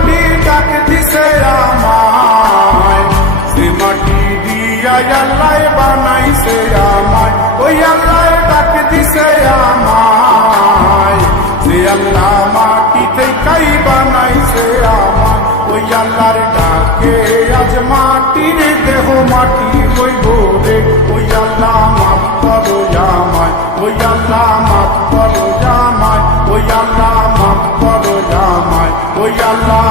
মাটি ডাকে দিছে আমায় সে মাটি দিয়া আল্লাহ বানাইছে আমায় ওই আল্লাহ ডাকে দিছে আমায় যে আল্লাহ মাটি থেকেই বানাইছে আমায় ওই আল্লাহর ডাকে আজ মাটির দেহ মাটি হইব রে ওই আল্লাহ মাফ করো জামায় ওই আল্লাহ মাফ করো জামায় ওই আল্লাহ মাফ করো জামায় ওই আল্লাহ মাফ করো